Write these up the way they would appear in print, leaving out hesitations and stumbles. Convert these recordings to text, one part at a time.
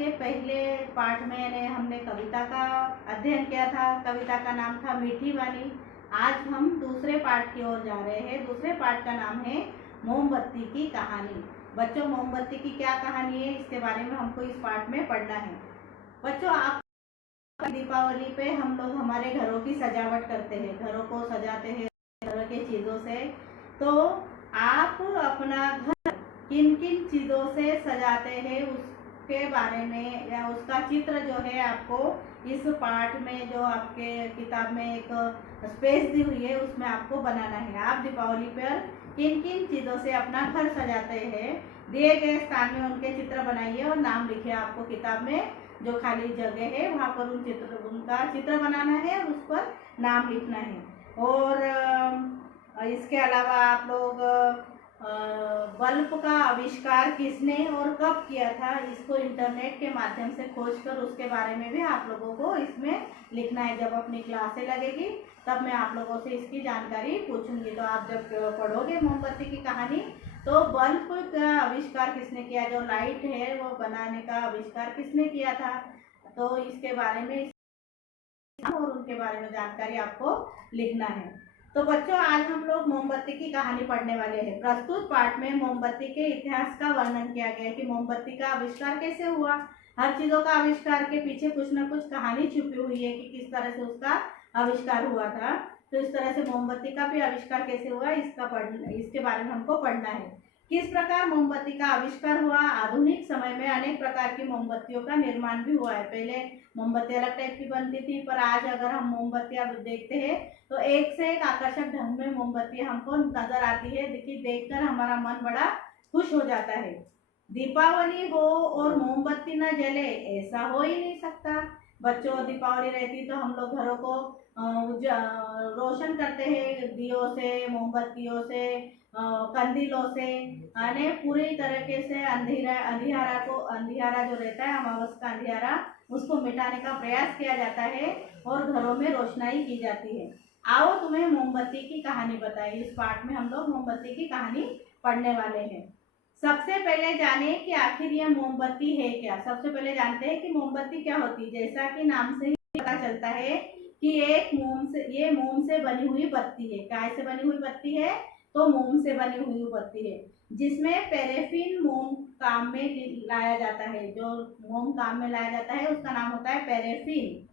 के पहले पाठ में हमने कविता का अध्ययन किया था। कविता का नाम था मीठी वाणी। आज हम दूसरे पाठ की ओर जा रहे हैं। दूसरे पाठ का नाम है मोमबत्ती की कहानी। बच्चों, मोमबत्ती की क्या कहानी है, इसके बारे में हमको इस पाठ में पढ़ना है। बच्चों, आप दीपावली पे हम लोग हमारे घरों की सजावट करते हैं, घरों को सजाते हैं तरह के चीज़ों से। तो आप अपना घर किन किन चीज़ों से सजाते हैं उसके बारे में या उसका चित्र जो है आपको इस पाठ में जो आपके किताब में एक स्पेस दी हुई है उसमें आपको बनाना है। आप दीपावली पर किन किन चीज़ों से अपना घर सजाते हैं, दिए गए स्थान में उनके चित्र बनाइए और नाम लिखिए। आपको किताब में जो खाली जगह है वहाँ पर उनका चित्र बनाना है और उस पर नाम लिखना है। और इसके अलावा आप लोग बल्ब का आविष्कार किसने और कब किया था, इसको इंटरनेट के माध्यम से खोजकर उसके बारे में भी आप लोगों को इसमें लिखना है। जब अपनी क्लासें लगेगी तब मैं आप लोगों से इसकी जानकारी पूछूंगी। तो आप जब पढ़ोगे मोमबत्ती की कहानी तो बल्ब का आविष्कार किसने किया, जो लाइट है वो बनाने का आविष्कार किसने किया था, तो इसके बारे में और उनके बारे में जानकारी आपको लिखना है। तो बच्चों, आज हम लोग मोमबत्ती की कहानी पढ़ने वाले हैं। प्रस्तुत पाठ में मोमबत्ती के इतिहास का वर्णन किया गया है कि मोमबत्ती का आविष्कार कैसे हुआ। हर चीजों का आविष्कार के पीछे कुछ न कुछ कहानी छुपी हुई है कि किस तरह से उसका आविष्कार हुआ था। तो इस तरह से मोमबत्ती का भी आविष्कार कैसे हुआ इसके बारे में हमको पढ़ना है। किस प्रकार मोमबत्ती का आविष्कार हुआ। आधुनिक समय में अनेक प्रकार की मोमबत्तियों का निर्माण भी हुआ है। पहले मोमबत्ती अलग टाइप की बनती थी, पर आज अगर हम मोमबत्तियां देखते हैं तो एक से एक आकर्षक ढंग में मोमबत्तियां हमको नजर आती है, देखकर हमारा मन बड़ा खुश हो जाता है। दीपावली हो और मोमबत्ती न जले, ऐसा हो ही नहीं सकता। बच्चों, दीपावली रहती तो हम लोग घरों को रोशन करते हैं दियों से, मोमबत्तियों से, कंदीलों से, यानी पूरी तरीके से अंधियारा जो रहता है, अमावस का अंधियारा, उसको मिटाने का प्रयास किया जाता है और घरों में रोशनाई की जाती है। आओ तुम्हें मोमबत्ती की कहानी बताएं। इस पाठ में हम लोग मोमबत्ती की कहानी पढ़ने वाले हैं। सबसे पहले जाने कि आखिर यह मोमबत्ती है क्या। सबसे पहले जानते हैं कि मोमबत्ती क्या होती है। जैसा कि नाम से ही पता चलता है कि ये मोम से बनी हुई बत्ती है। काय से बनी हुई बत्ती है, तो मोम से बनी हुई बत्ती है, जिसमें पैराफिन मोम काम में लाया जाता है। जो मोम काम में लाया जाता है उसका नाम होता है पैराफिन।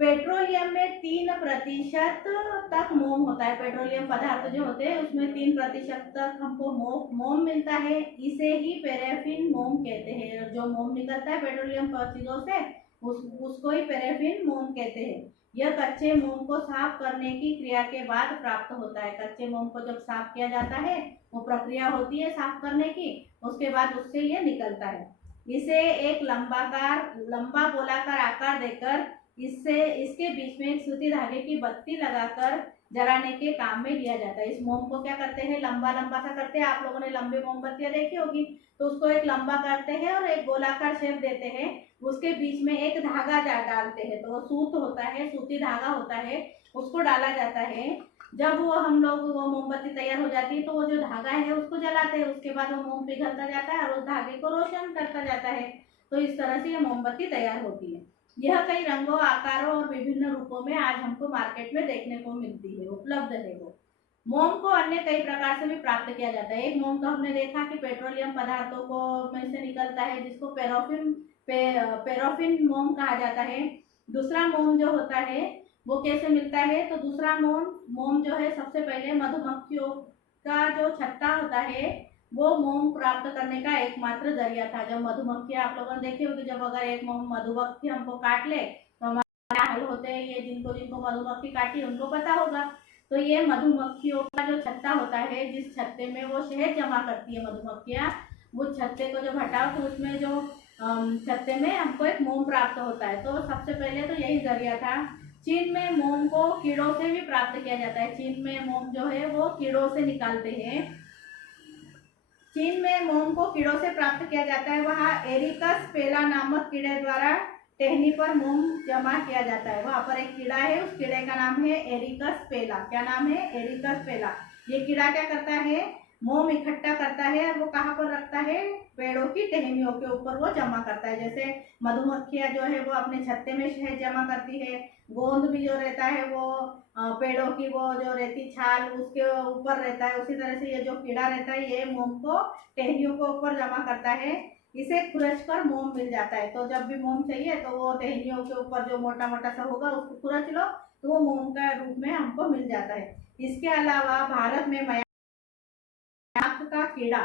पेट्रोलियम में 3% तक मोम होता है। पेट्रोलियम पदार्थ जो होते हैं उसमें 3% तक हमको मोम मिलता है। इसे ही पैराफिन मोम कहते हैं। जो मोम निकलता है पेट्रोलियम चीजों से उसको ही पैराफिन मोम कहते हैं। यह कच्चे मोम को साफ करने की क्रिया के बाद प्राप्त होता है। कच्चे मोम को जब साफ किया जाता है, वो प्रक्रिया होती है साफ करने की, उसके बाद उससे यह निकलता है। इसे एक लंबा गोलाकार आकार देकर इसके बीच में एक सूती धागे की बत्ती लगाकर जलाने के काम में लिया जाता है। इस मोम को क्या करते हैं, लंबा लंबा सा करते हैं। आप लोगों ने लंबी मोमबत्तियां देखी होगी, तो उसको एक लंबा करते हैं और एक गोलाकार शेप देते हैं। उसके बीच में एक धागा डालते हैं, तो वो सूत होता है, सूती धागा होता है, उसको डाला जाता है। जब वो हम लोग वो मोमबत्ती तैयार हो जाती है तो वो जो धागा है उसको जलाते हैं। उसके बाद वो मोम पिघलता जाता है और उस धागे को रोशन करता जाता है। तो इस तरह से ये मोमबत्ती तैयार होती है। यह कई रंगों, आकारों और विभिन्न रूपों में आज हमको मार्केट में देखने को मिलती है, उपलब्ध है वो। मोम को अन्य कई प्रकार से भी प्राप्त किया जाता है। एक मोम तो हमने देखा कि पेट्रोलियम पदार्थों को में से निकलता है, जिसको पैराफिन मोम कहा जाता है। दूसरा मोम जो होता है वो कैसे मिलता है, तो दूसरा मोम जो है सबसे पहले मधुमक्खियों का जो छत्ता होता है वो मोम प्राप्त करने का एकमात्र जरिया था। जब मधुमक्खियां, आप लोगों ने देखी होगी, जब अगर एक मधुमक्खी हमको काट ले तो हमारे हाल होते हैं। ये जिनको मधुमक्खी काटी उनको पता होगा। तो ये मधुमक्खियों का जो छत्ता होता है, जिस छत्ते में वो शहद जमा करती है मधुमक्खियां, वो छत्ते को जब हटाओ तो उसमें जो छत्ते में हमको एक मोम प्राप्त होता है। तो सबसे पहले तो यही जरिया था। चीन में मोम को कीड़ों से भी प्राप्त किया जाता है। चीन में मोम जो है वो कीड़ों से निकालते हैं। चीन में मोम को कीड़ों से प्राप्त किया जाता है। वहाँ एरिकस पेला नामक कीड़े द्वारा टहनी पर मोम जमा किया जाता है। वहाँ पर एक कीड़ा है, उस कीड़े का नाम है एरिकस पेला। क्या नाम है, एरिकस पेला। ये कीड़ा क्या करता है, मोम इकट्ठा करता है और वो कहाँ पर रखता है, पेड़ों की टहनियों के ऊपर वो जमा करता है। जैसे मधुमक्खियां जो है वो अपने छत्ते में शहद जमा करती है, गोंद भी जो रहता है वो पेड़ों की वो जो रहती छाल उसके ऊपर रहता है, उसी तरह से ये जो कीड़ा रहता है ये मोम को टहनियों के ऊपर जमा करता है। इसे खुरच कर मोम मिल जाता है, तो जब भी मोम चाहिए तो वो टहनियों के ऊपर जो मोटा मोटा सा होगा उसको खुरच लो तो वो मोम का रूप में हमको मिल जाता है। इसके अलावा भारत में लाख का कीड़ा,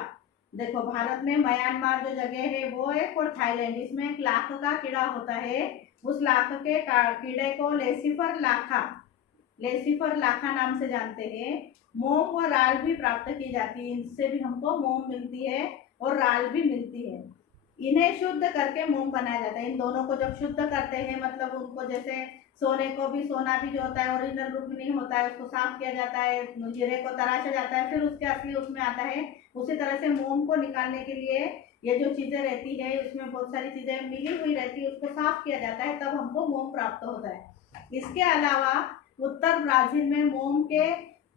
देखो भारत में म्यांमार जो जगह है वो एक, और थाईलैंड, इसमें एक लाख का कीड़ा होता है। उस लाख के कीड़े को लेसिफर लाखा नाम से जानते हैं। मोम और राल भी प्राप्त की जाती है, इनसे भी हमको मोम मिलती है और राल भी मिलती है। इन्हें शुद्ध करके मोम बनाया जाता है। इन दोनों को जब शुद्ध करते हैं मतलब उनको, जैसे सोने को भी, सोना भी जो होता है ओरिजिनल रूप में नहीं होता है, उसको साफ किया जाता है, हीरे को तराशा जाता है, फिर उसके असली उसमें आता है। उसी तरह से मोम को निकालने के लिए ये जो चीजें रहती है उसमें बहुत सारी चीजें मिली हुई रहती है, उसको साफ किया जाता है, तब हमको मोम प्राप्त होता है। इसके अलावा उत्तर ब्राजील में मोम के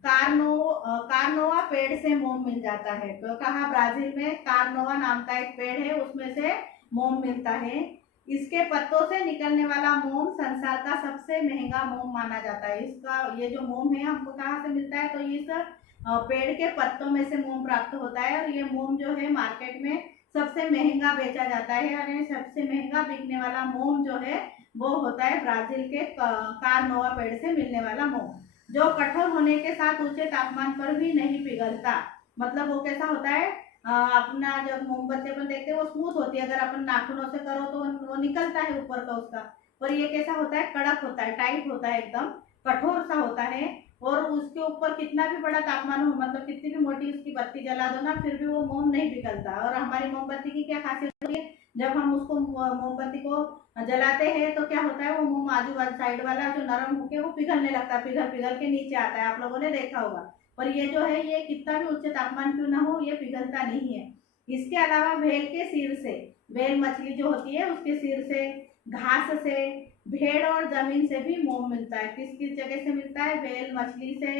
कार्नोवा पेड़ से मोम मिल जाता है। तो कहा ब्राजील में कार्नोवा नाम का एक पेड़ है, उसमें से मोम मिलता है। इसके पत्तों से निकलने वाला मोम संसार का सबसे महंगा मोम माना जाता है। इसका ये जो मोम है हमको कहाँ से मिलता है, तो ये सब पेड़ के पत्तों में से मोम प्राप्त होता है, और ये मोम जो है मार्केट में सबसे महंगा बेचा जाता है। और ये सबसे महंगा बिकने वाला मोम जो है वो होता है ब्राजील के कार्नोवा पेड़ से मिलने वाला मोम, जो कठोर होने के साथ ऊंचे तापमान पर भी नहीं पिघलता। मतलब वो कैसा होता है, अपना जब मोमबत्ती अपन देखते हैं वो स्मूथ होती है, अगर अपन नाखूनों से करो तो वो निकलता है ऊपर का उसका, पर ये कैसा होता है, कड़क होता है, टाइट होता है, एकदम कठोर सा होता है। और उसके ऊपर कितना भी बड़ा तापमान हो, मतलब कितनी भी मोटी उसकी बत्ती जला दो ना, फिर भी वो मोम नहीं पिघलता। और हमारी मोमबत्ती की क्या खासियत होती है, जब हम उसको मोमबत्ती को जलाते हैं तो क्या होता है, वो मोम आजू बाजू साइड वाला जो नरम होके वो पिघलने लगता है, पिघल पिघल के नीचे आता है, आप लोगों ने देखा होगा। पर ये जो है ये कितना भी उच्च तापमान क्यों ना हो ये पिघलता नहीं है। इसके अलावा भेल के सिर से, भेल मछली जो होती है उसके सिर से, घास से, भेड़ और जमीन से भी मोम मिलता है। किस किस जगह से मिलता है, भेल मछली से,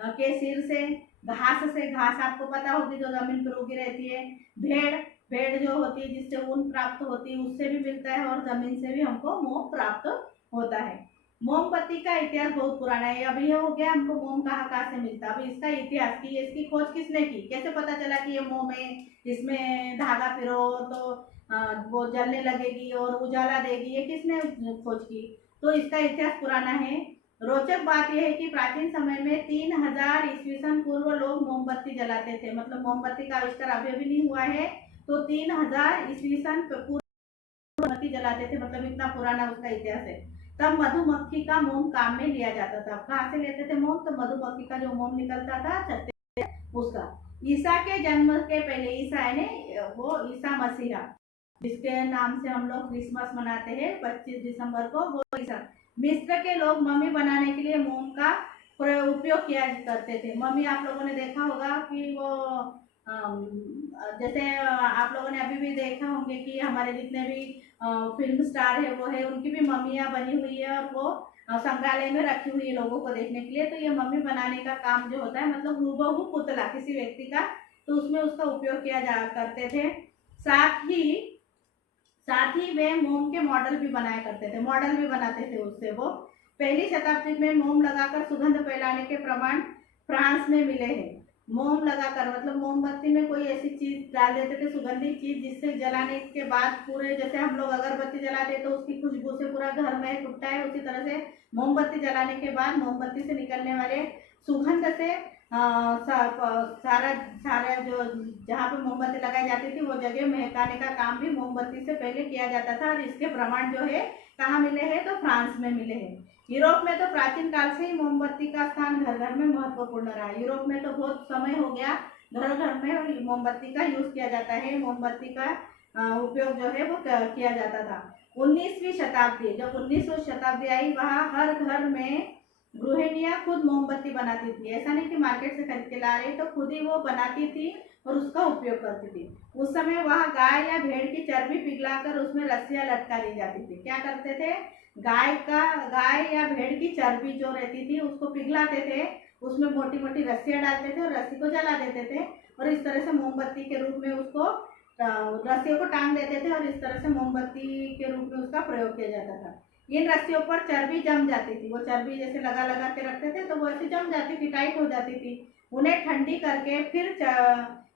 के सिर से, घास से, घास आपको पता होगी जो जमीन पर उगी रहती है, भेड़, भेड़ जो होती है जिससे ऊन प्राप्त होती है उससे भी मिलता है, और जमीन से भी हमको मोम प्राप्त होता है। मोमबत्ती का इतिहास बहुत पुराना है। अभी ये हो गया हमको मोम कहाँ से मिलता है, अभी इसका इतिहास की, इसकी खोज किसने की, कैसे पता चला कि ये मोम है, इसमें धागा पिरो तो वो जलने लगेगी और उजाला देगी, ये किसने खोज की, तो इसका इतिहास पुराना है। रोचक बात यह है कि प्राचीन समय में 3000 ईस्वी सन पूर्व लोग मोमबत्ती जलाते थे। मतलब मोमबत्ती का आविष्कार अभी अभी नहीं हुआ है, तो 3000 ईस्वी सन पूर्व मोमबत्ती जलाते थे, मतलब इतना पुराना उसका इतिहास है। तब मधुमक्खी का मोम काम में लिया जाता था। कहाँ से लेते थे मोम, तो मधुमक्खी का जो मोम निकलता था छत्ते उसका। ईसा के जन्म के पहले, ईसा है ने वो ईसा मसीहा जिसके नाम से हम लोग क्रिसमस मनाते हैं 25 दिसंबर को, वो ईसा। मिस्र के लोग मम्मी बनाने के लिए मोम का उपयोग किया करते थे। मम्मी आप लोगों ने देखा होगा कि वो जैसे आप लोगों ने अभी भी देखा होंगे कि हमारे जितने भी फिल्म स्टार है वो है, उनकी भी मम्मियाँ बनी हुई है और वो संग्रहालय में रखी हुई है लोगों को देखने के लिए। तो ये मम्मी बनाने का काम जो होता है, मतलब हूबहू पुतला किसी व्यक्ति का, तो उसमें उसका उपयोग किया जा करते थे। साथ ही वे मोम के मॉडल भी बनाया करते थे, मॉडल भी बनाते थे उससे वो। पहली शताब्दी में मोम लगाकर सुगंध फैलाने के प्रमाण फ्रांस में मिले हैं। मोम लगाकर मतलब मोमबत्ती में कोई ऐसी चीज डाल देते थे, सुगंधित चीज, जिससे जलाने के बाद पूरे, जैसे हम लोग अगरबत्ती जलाते तो उसकी खुशबू से पूरा घर महक उठता है, उसी तरह से मोमबत्ती जलाने के बाद मोमबत्ती से निकलने वाले सुगंध से सारा सारा जो जहाँ पे मोमबत्ती लगाई जाती थी वो जगह महकाने का काम भी मोमबत्ती से पहले किया जाता था। और इसके प्रमाण जो है कहाँ मिले हैं, तो फ्रांस में मिले हैं। यूरोप में तो प्राचीन काल से ही मोमबत्ती का स्थान घर घर में महत्वपूर्ण रहा। यूरोप में तो बहुत समय हो गया घर घर में मोमबत्ती का यूज किया जाता है, मोमबत्ती का उपयोग जो है वो किया जाता था। 19वीं शताब्दी, जब 19वीं शताब्दी आई वहाँ हर घर में गृहिणियाँ खुद मोमबत्ती बनाती थी। ऐसा नहीं कि मार्केट से खरीद के ला रही, तो खुद ही वो बनाती थी और उसका उपयोग करती थी। उस समय वहाँ गाय या भेड़ की चर्बी पिघलाकर उसमें रस्सियाँ लटका दी जाती थी। क्या करते थे, गाय या भेड़ की चर्बी जो रहती थी उसको पिघलाते थे, उसमें मोटी मोटी रस्सियाँ डालते थे और रस्सी को जला देते थे, और इस तरह से मोमबत्ती के रूप में उसको रस्सियों को टांग देते थे और इस तरह से मोमबत्ती के रूप में उसका प्रयोग किया जाता था। इन रस्सियों पर चर्बी जम जाती थी, वो चर्बी जैसे लगा लगा के रखते थे तो वो ऐसे जम जाती थी, टाइट हो जाती थी। उन्हें ठंडी करके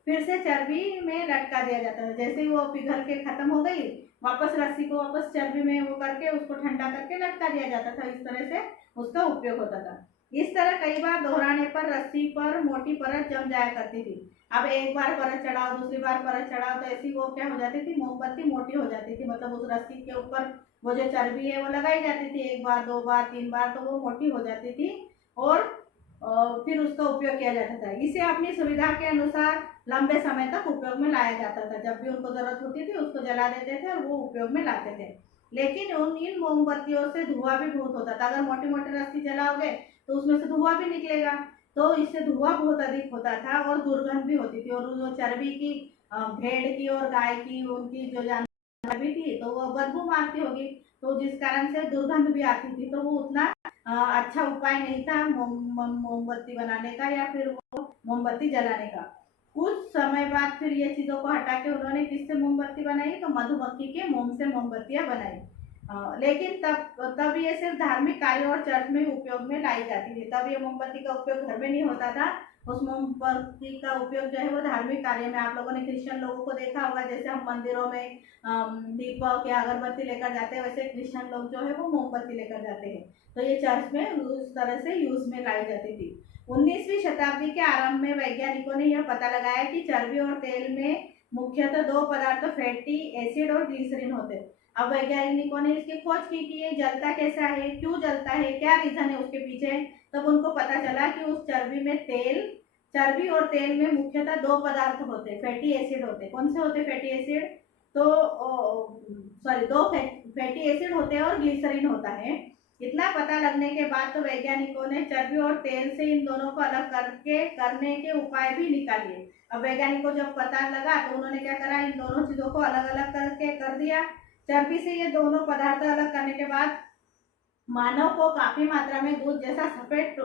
फिर से चर्बी में लटका दिया जाता था। जैसे ही वो पिघल के खत्म हो गई, वापस रस्सी को वापस चर्बी में वो करके उसको ठंडा करके लटका दिया जाता था। इस तरह से उसका उपयोग होता था। इस तरह कई बार दोहराने पर रस्सी पर मोटी परत जम जाया करती थी। अब एक बार परत चढ़ाओ, दूसरी बार परत चढ़ाओ, तो ऐसी वो क्या हो जाती थी, मोमबत्ती मोटी हो जाती थी। मतलब उस रस्सी के ऊपर वो जो चर्बी है वो लगाई जाती थी, एक बार, दो बार, तीन बार, तो वो मोटी हो जाती थी और फिर उसका उपयोग किया जाता था। इसे अपनी सुविधा के अनुसार लंबे समय तक उपयोग में लाया जाता था। जब भी उनको जरूरत होती थी उसको जला देते थे और वो उपयोग में लाते थे। लेकिन इन मोमबत्तियों से धुआं भी बहुत होता था। अगर मोटी मोटी रस्सी जलाओगे तो उसमें से धुआं भी निकलेगा, तो इससे धुआं बहुत अधिक होता था और दुर्गंध भी होती थी। और जो चर्बी की भेड़ की और गाय की उनकी जो जानवर भी थी तो वो बदबू मारती होगी, तो जिस कारण से दुर्गंध भी आती थी। तो वो उतना अच्छा उपाय नहीं था मोमबत्ती बनाने का या फिर वो मोमबत्ती जलाने का। कुछ समय बाद फिर ये चीजों को हटा के उन्होंने किससे मोमबत्ती बनाई, तो मधुमक्खी के मोम से मोमबत्तियां बनाई। लेकिन तब ये सिर्फ धार्मिक कार्यों और चर्च में उपयोग में लाई जाती थी। तब ये मोमबत्ती का उपयोग घर में नहीं होता था। उस मोमबत्ती का उपयोग जो है वो धार्मिक कार्य में, आप लोगों ने क्रिश्चियन लोगों को देखा होगा, जैसे हम मंदिरों में दीपक या अगरबत्ती लेकर जाते हैं, वैसे क्रिश्चियन लोग जो है वो मोमबत्ती लेकर जाते हैं। तो ये चर्च में उस तरह से यूज में लाई जाती थी। 19वीं शताब्दी के आरंभ में वैज्ञानिकों ने यह पता लगाया कि चर्बी और तेल में मुख्यतः दो पदार्थ फैटी एसिड और ग्लिसरीन होते। अब वैज्ञानिकों ने इसकी खोज की कि ये जलता कैसा है, क्यों जलता है, क्या रीजन है उसके पीछे। तब उनको पता चला कि उस चर्बी और तेल में मुख्यतः दो पदार्थ होते, फैटी एसिड होते। कौन से होते फैटी एसिड, तो सॉरी, दो फैटी एसिड होते हैं और ग्लिसरीन होता है। इतना पता लगने के बाद तो वैज्ञानिकों ने चर्बी और तेल से इन दोनों को अलग करने के उपाय भी निकाले। अब वैज्ञानिकों को जब पता लगा तो उन्होंने क्या करा, इन दोनों चीजों को अलग अलग करके कर दिया। चर्बी से ये दोनों पदार्थ अलग करने के बाद मानव को काफी मात्रा में दूध जैसा सफेद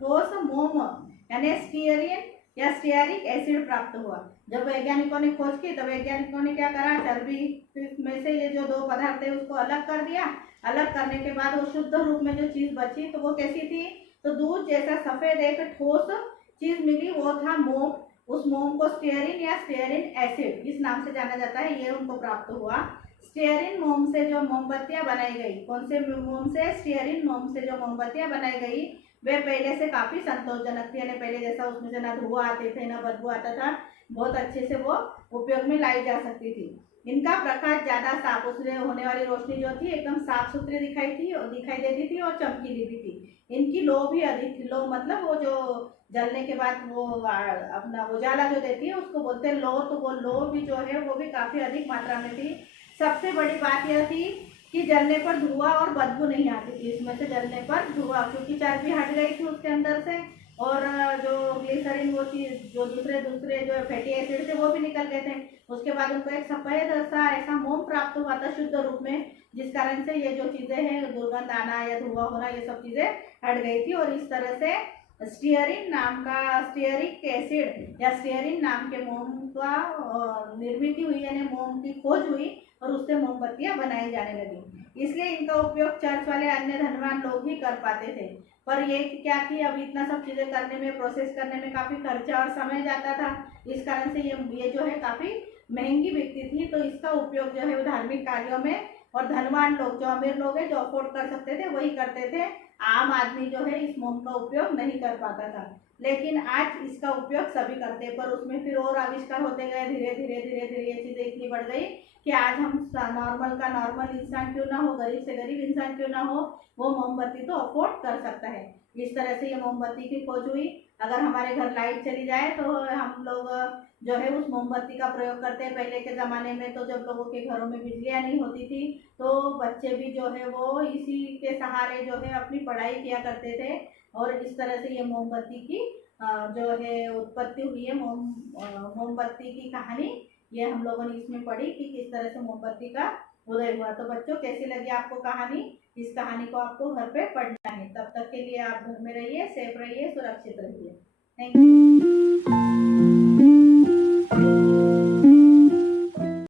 ठोस मोम यानी स्टीयरिन या स्टीयरिक एसिड प्राप्त हुआ। जब वैज्ञानिकों ने खोज की तो वैज्ञानिकों ने क्या करा, चर्बी में से ये जो दो पदार्थ है उसको अलग कर दिया। अलग करने के बाद वो शुद्ध रूप में जो चीज बची तो वो कैसी थी, तो दूध जैसा सफेद एक ठोस चीज मिली, वो था मोम। उस मोम को स्टीयरिन या स्टीयरिन एसिड इस नाम से जाना जाता है, ये उनको प्राप्त हुआ। स्टीयरिन मोम से जो मोमबत्तियां बनाई गई, कौन से मोम से, स्टीयरिन मोम से जो मोमबत्तियां बनाई गई वे पहले से काफी संतोषजनक थी। यानी पहले जैसा उसमें से ना धुआं आते थे ना बदबू आता था, बहुत अच्छे से वो उपयोग में लाई जा सकती थी। इनका प्रकाश ज्यादा साफ, उसमें होने वाली रोशनी जो थी एकदम साफ सुथरी दिखाई देती थी और चमकीली भी थी। इनकी लो भी अधिक थी। लो मतलब वो जो जलने के बाद वो अपना उजाला जो देती है उसको बोलते हैं लो, तो वो लो भी जो है वो भी काफी अधिक मात्रा में थी। सबसे बड़ी बात यह थी कि जलने पर धुआं और बदबू नहीं आती थी। इसमें से जलने पर धुआं, क्योंकि चर्बी हट गई थी उसके अंदर से, और जो ग्लिसरीन वो चीज जो दूसरे जो फैटी एसिड थे वो भी निकल गए थे। उसके बाद उनको एक सफेद सा ऐसा मोम प्राप्त हुआ था शुद्ध रूप में, जिस कारण से ये जो चीजें हैं, दुर्गंध आना या धुआं होना, ये सब चीजें हट गई थी। और इस तरह से स्टीयरिक एसिड या स्टीयरिन नाम के मोम का निर्मित हुई, यानी मोम की खोज हुई और उससे मोमबत्तियां बनाई जाने लगी। इसलिए इनका उपयोग चर्च वाले अन्य धनवान लोग ही कर पाते थे। पर ये क्या थी, अब इतना सब चीजें करने में, प्रोसेस करने में काफी खर्चा और समय जाता था। इस कारण से ये जो है काफी महंगी बिकती थी। तो इसका उपयोग जो है वो धार्मिक कार्यों में, और धनवान लोग, जो अमीर लोग हैं, जो अफोर्ड कर सकते थे वही करते थे। आम आदमी जो है इस मोम का उपयोग नहीं कर पाता था। लेकिन आज इसका उपयोग सभी करते हैं। पर उसमें फिर और आविष्कार होते गए, धीरे धीरे ये चीजें इतनी बढ़ गई कि आज हम नॉर्मल इंसान क्यों ना हो, गरीब से गरीब इंसान क्यों ना हो, वो मोमबत्ती तो अफोर्ड कर सकता है। इस तरह से ये मोमबत्ती की खोज हुई। अगर हमारे घर लाइट चली जाए तो हम लोग जो है उस मोमबत्ती का प्रयोग करते हैं। पहले के ज़माने में तो जब लोगों के घरों में बिजलियाँ नहीं होती थी तो बच्चे भी जो है वो इसी के सहारे जो है अपनी पढ़ाई किया करते थे। और इस तरह से ये मोमबत्ती की जो है उत्पत्ति हुई है। मोमबत्ती की कहानी ये हम लोगों ने इसमें पढ़ी कि किस तरह से मोमबत्ती का उदय हुआ। तो बच्चों, कैसी लगी आपको कहानी? इस कहानी को आपको घर पे पढ़ना है। तब तक के लिए आप घर में रहिए, सेफ रहिए, सुरक्षित रहिए। Thank you.